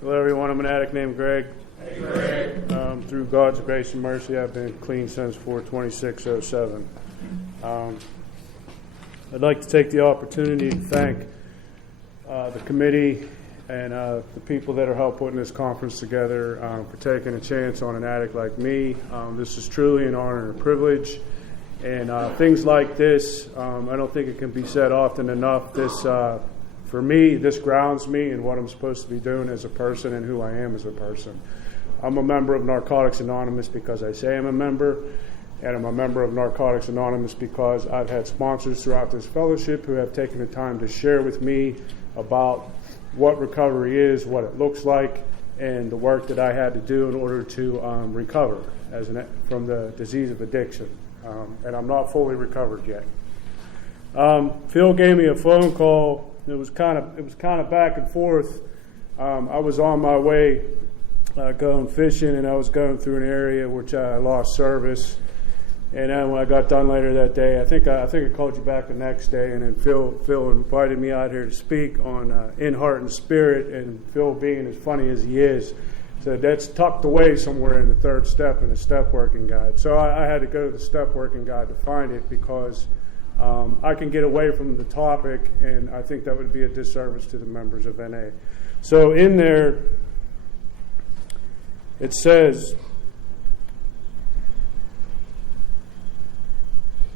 Hello, everyone. I'm an addict named Greg. Hey, Greg. Through God's grace and mercy, I've been clean since 4/26/07. I'd like to take the opportunity to thank the committee and the people that are helping putting this conference together for taking a chance on an addict like me. This is truly an honor and a privilege. And things like this, I don't think it can be said often enough. For me, this grounds me in what I'm supposed to be doing as a person and who I am as a person. I'm a member of Narcotics Anonymous because I say I'm a member, and I'm a member of Narcotics Anonymous because I've had sponsors throughout this fellowship who have taken the time to share with me about what recovery is, what it looks like, and the work that I had to do in order to recover from the disease of addiction. And I'm not fully recovered yet. Phil gave me a phone call. It was kind of back and forth. I was on my way going fishing, and I was going through an area which I lost service. And then when I got done later that day, I think I called you back the next day, and then Phil invited me out here to speak on In Heart and Spirit. And Phil, being as funny as he is, said that's tucked away somewhere in the third step in the step working guide. So I had to go to the step working guide to find it because I can get away from the topic, and I think that would be a disservice to the members of NA. So in there, it says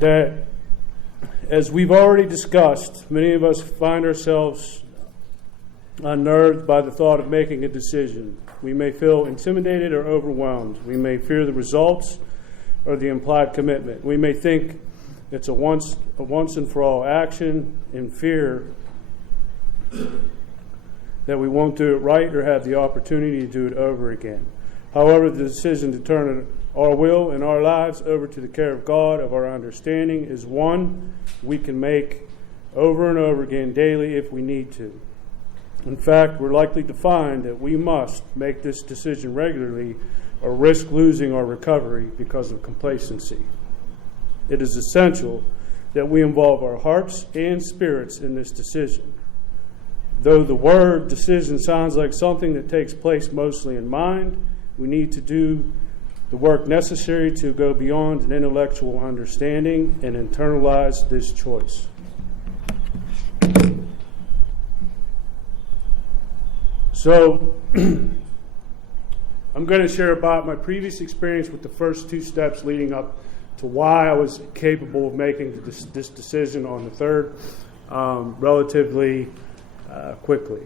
that, as we've already discussed, many of us find ourselves unnerved by the thought of making a decision. We may feel intimidated or overwhelmed. We may fear the results or the implied commitment. We may think it's a once and for all action in fear that we won't do it right or have the opportunity to do it over again. However, the decision to turn our will and our lives over to the care of God, of our understanding, is one we can make over and over again daily if we need to. In fact, we're likely to find that we must make this decision regularly or risk losing our recovery because of complacency. It is essential that we involve our hearts and spirits in this decision. Though the word decision sounds like something that takes place mostly in mind, we need to do the work necessary to go beyond an intellectual understanding and internalize this choice. So, I'm going to share about my previous experience with the first two steps leading up to why I was capable of making this decision on the third relatively quickly.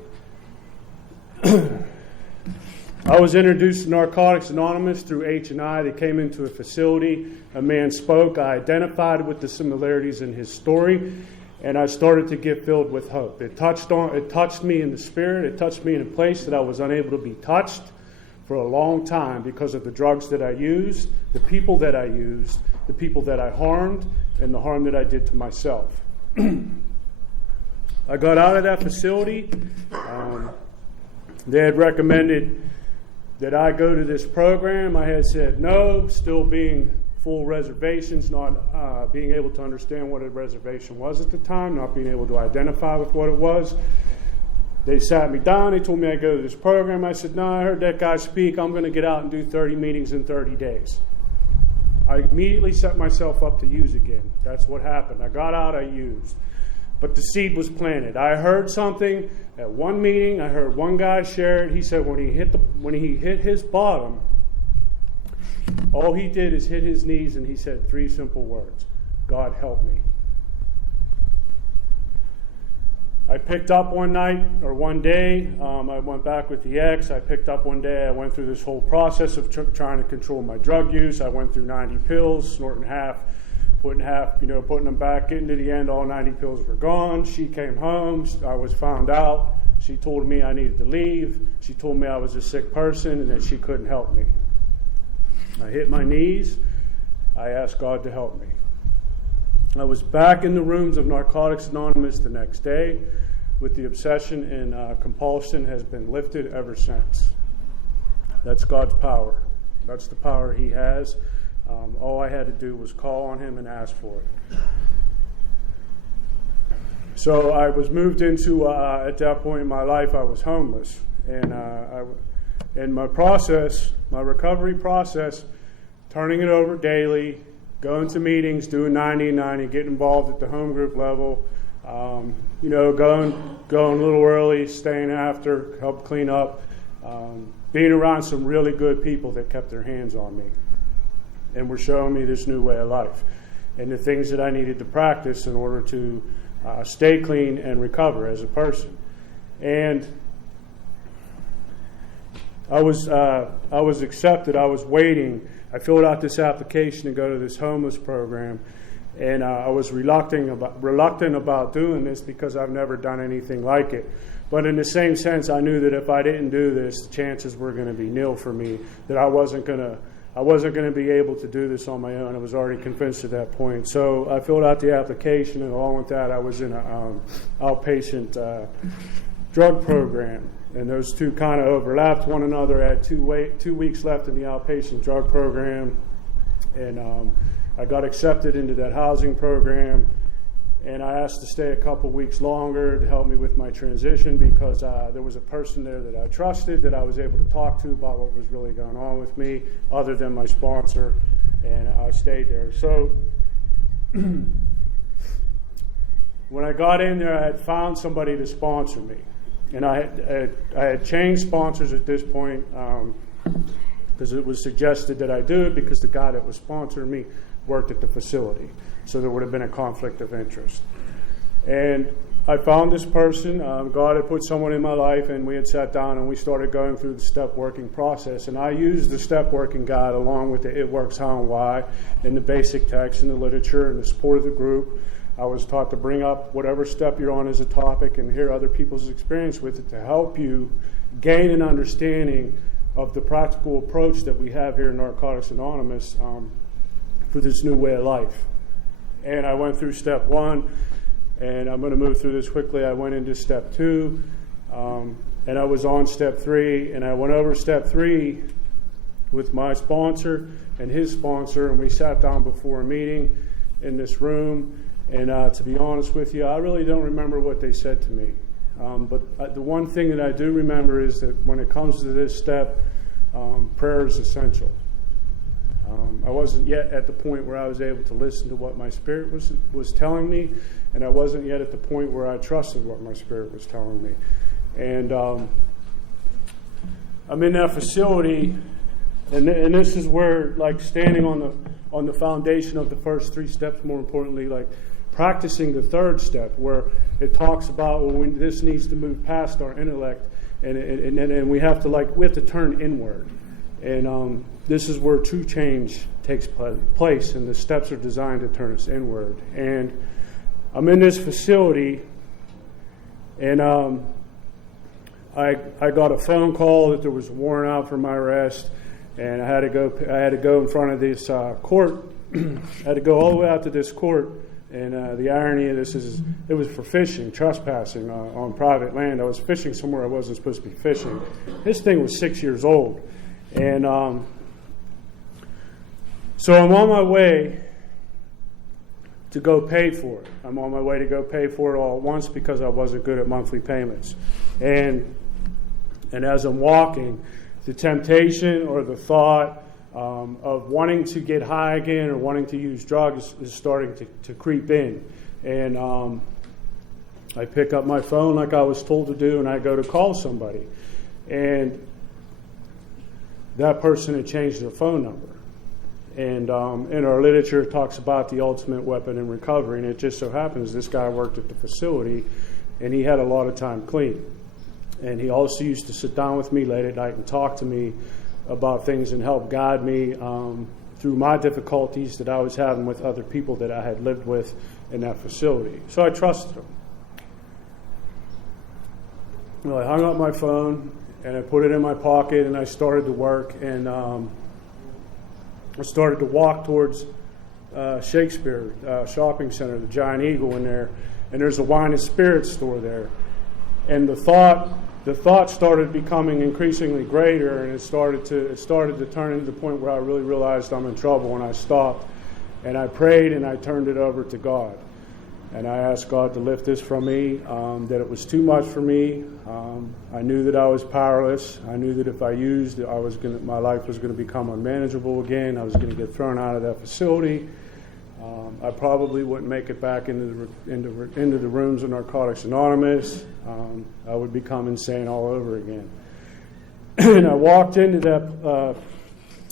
I was introduced to Narcotics Anonymous through H&I. They came into a facility. A man spoke. I identified with the similarities in his story, and I started to get filled with hope. It touched me in the spirit. It touched me in a place that I was unable to be touched for a long time because of the drugs that I used, the people that I used, the people that I harmed, and the harm that I did to myself. I got out of that facility. They had recommended that I go to this program. I had said no, still being full reservations, not being able to understand what a reservation was at the time, not being able to identify with what it was. They sat me down. They told me I'd go to this program. I said, no, I heard that guy speak. I'm going to get out and do 30 meetings in 30 days. I immediately set myself up to use again. That's what happened. I got out, I used. But the seed was planted. I heard something at one meeting. I heard one guy share it. He said when he hit his bottom, all he did is hit his knees, and he said three simple words: God help me. I picked up one day. I went back with the ex. I picked up one day. I went through this whole process of trying to control my drug use. I went through 90 pills, snorting half, putting half, putting them back. Getting to the end, all 90 pills were gone. She came home. I was found out. She told me I needed to leave. She told me I was a sick person and that she couldn't help me. I hit my knees. I asked God to help me. I was back in the rooms of Narcotics Anonymous the next day, with the obsession and compulsion has been lifted ever since. That's God's power. That's the power He has. All I had to do was call on Him and ask for it. So I was moved into, at that point in my life, I was homeless. And in my process, my recovery process, turning it over daily, going to meetings, doing 90-90, getting involved at the home group level, going a little early, staying after, help clean up, being around some really good people that kept their hands on me and were showing me this new way of life and the things that I needed to practice in order to stay clean and recover as a person. And I was accepted. I was waiting. I filled out this application to go to this homeless program, and I was reluctant about doing this because I've never done anything like it. But in the same sense, I knew that if I didn't do this, the chances were going to be nil for me. That I wasn't going to be able to do this on my own. I was already convinced at that point. So I filled out the application, and along with that, I was in an outpatient drug program. And those two kind of overlapped one another. I had 2 weeks left in the outpatient drug program, and I got accepted into that housing program. And I asked to stay a couple weeks longer to help me with my transition because there was a person there that I trusted, that I was able to talk to about what was really going on with me, other than my sponsor, and I stayed there. So when I got in there, I had found somebody to sponsor me. And I had changed sponsors at this point because it was suggested that I do it because the guy that was sponsoring me worked at the facility. So there would have been a conflict of interest. And I found this person. God had put someone in my life, and we had sat down and we started going through the step working process. And I used the step working guide along with the It Works How and Why and the basic text and the literature and the support of the group. I was taught to bring up whatever step you're on as a topic and hear other people's experience with it to help you gain an understanding of the practical approach that we have here in Narcotics Anonymous for this new way of life. And I went through step 1, and I'm going to move through this quickly. I went into step 2, and I was on step 3, and I went over step 3 with my sponsor and his sponsor, and we sat down before a meeting in this room. And to be honest with you, I really don't remember what they said to me. But the one thing that I do remember is that when it comes to this step, prayer is essential. I wasn't yet at the point where I was able to listen to what my spirit was telling me, and I wasn't yet at the point where I trusted what my spirit was telling me. And I'm in that facility, and this is where, like, standing on the foundation of the first 3 steps, more importantly, like practicing the third step, where it talks about this needs to move past our intellect, and we have to turn inward, and this is where true change takes place, and the steps are designed to turn us inward. And I'm in this facility, and I got a phone call that there was a warrant out for my arrest, and I had to go in front of this court. I had to go all the way out to this court. And the irony of this is it was for fishing, trespassing on private land. I was fishing somewhere I wasn't supposed to be fishing. This thing was 6 years old. And so I'm on my way to go pay for it. I'm on my way to go pay for it all at once because I wasn't good at monthly payments. And as I'm walking, the temptation or the thought of wanting to get high again or wanting to use drugs is starting to creep in. And I pick up my phone like I was told to do, and I go to call somebody. And that person had changed their phone number. And in our literature, it talks about the ultimate weapon in recovery. And it just so happens this guy worked at the facility, and he had a lot of time clean. And he also used to sit down with me late at night and talk to me about things and help guide me through my difficulties that I was having with other people that I had lived with in that facility. So I trusted him. Well, I hung up my phone and I put it in my pocket and I started to work, and I started to walk towards Shakespeare Shopping Center, the Giant Eagle in there, and there's a wine and spirits store there. And the thought started becoming increasingly greater, and it started to turn into the point where I really realized I'm in trouble, and I stopped and I prayed and I turned it over to God. And I asked God to lift this from me, that it was too much for me. I knew that I was powerless. I knew that if I used, my life was going to become unmanageable again. I was going to get thrown out of that facility. I probably wouldn't make it back into the rooms of Narcotics Anonymous. I would become insane all over again. And I walked into that.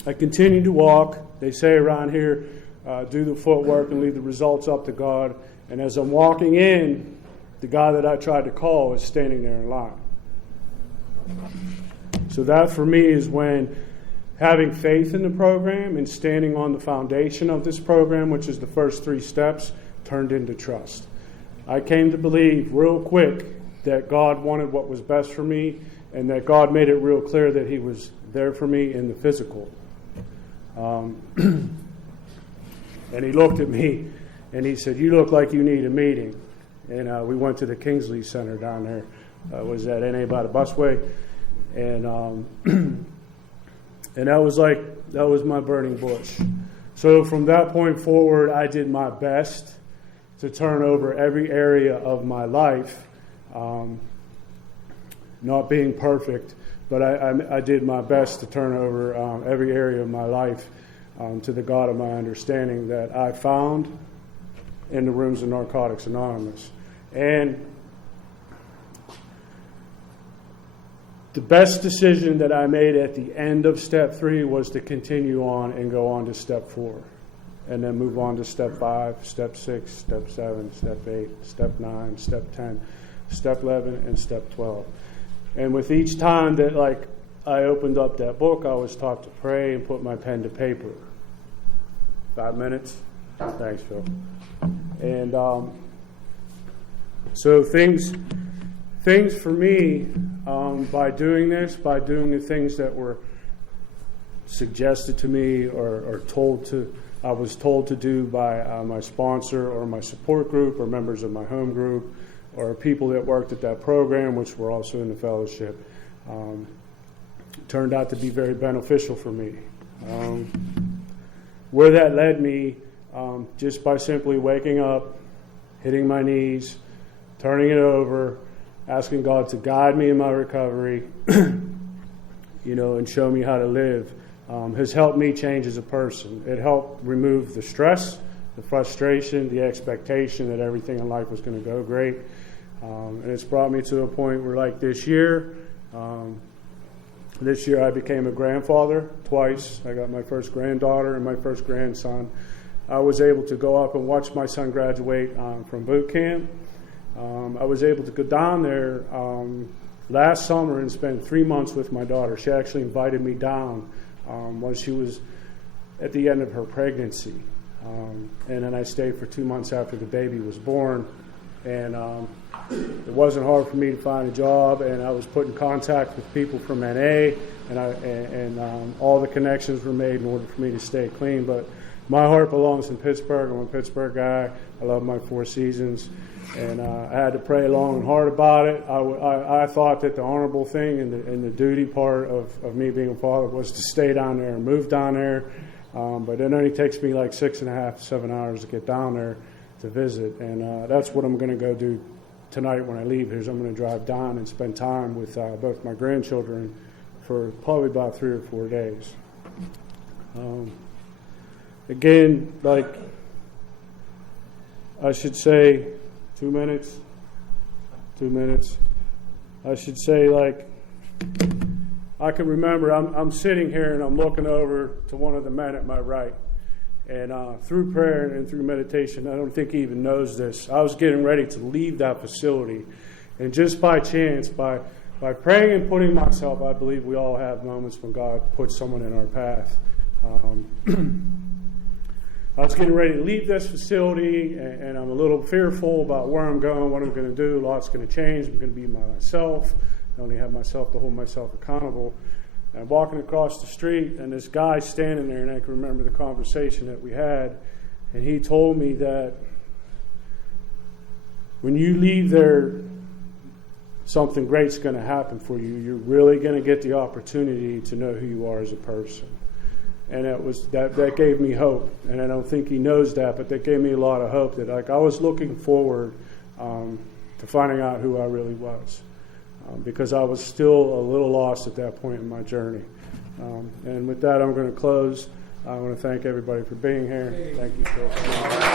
I continued to walk. They say around here, do the footwork and leave the results up to God. And as I'm walking in, the guy that I tried to call is standing there in line. So that for me is when having faith in the program and standing on the foundation of this program, which is the first 3 steps, turned into trust. I came to believe real quick that God wanted what was best for me, and that God made it real clear that He was there for me in the physical. And He looked at me and He said, "You look like you need a meeting." And we went to the Kingsley Center down there. Was that NA by the busway? And and that was my burning bush. So from that point forward, I did my best to turn over every area of my life, not being perfect, but I did my best to turn over every area of my life to the God of my understanding that I found in the rooms of Narcotics Anonymous. And the best decision that I made at the end of step 3 was to continue on and go on to step 4. And then move on to step 5, step 6, step 7, step 8, step 9, step 10, step 11, and step 12. And with each time that I opened up that book, I was taught to pray and put my pen to paper. 5 minutes? Thanks, Phil. And so things for me, by doing this, by doing the things that were suggested to me or I was told to do by my sponsor or my support group or members of my home group or people that worked at that program, which were also in the fellowship, turned out to be very beneficial for me. Where that led me, just by simply waking up, hitting my knees, turning it over, asking God to guide me in my recovery, and show me how to live, has helped me change as a person. It helped remove the stress, the frustration, the expectation that everything in life was going to go great. And it's brought me to a point where, like this year I became a grandfather twice. I got my first granddaughter and my first grandson. I was able to go up and watch my son graduate from boot camp. I was able to go down there last summer and spend 3 months with my daughter. She actually invited me down when she was at the end of her pregnancy. And then I stayed for 2 months after the baby was born. And it wasn't hard for me to find a job, and I was put in contact with people from NA, and all the connections were made in order for me to stay clean. But my heart belongs in Pittsburgh. I'm a Pittsburgh guy. I love my Four Seasons. And I had to pray long and hard about it. I thought that the honorable thing and the duty part of me being a father was to stay down there and move down there. But it only takes me like 6.5 to 7 hours to get down there to visit. And that's what I'm going to go do tonight when I leave here. I'm going to drive down and spend time with both my grandchildren for probably about 3 or 4 days. Again, I should say 2 minutes. I should say, I can remember I'm sitting here and I'm looking over to one of the men at my right. And through prayer and through meditation, I don't think he even knows this, I was getting ready to leave that facility. And just by chance, by praying and putting myself, I believe we all have moments when God puts someone in our path. I was getting ready to leave this facility, and I'm a little fearful about where I'm going, what I'm going to do. A lot's going to change. I'm going to be myself. I only have myself to hold myself accountable. And I'm walking across the street, and this guy's standing there, and I can remember the conversation that we had. And he told me that when you leave there, something great's going to happen for you. You're really going to get the opportunity to know who you are as a person. And that gave me hope, and I don't think he knows that, but that gave me a lot of hope that I was looking forward to finding out who I really was, because I was still a little lost at that point in my journey. And with that, I'm going to close. I want to thank everybody for being here. Thank you, Phil.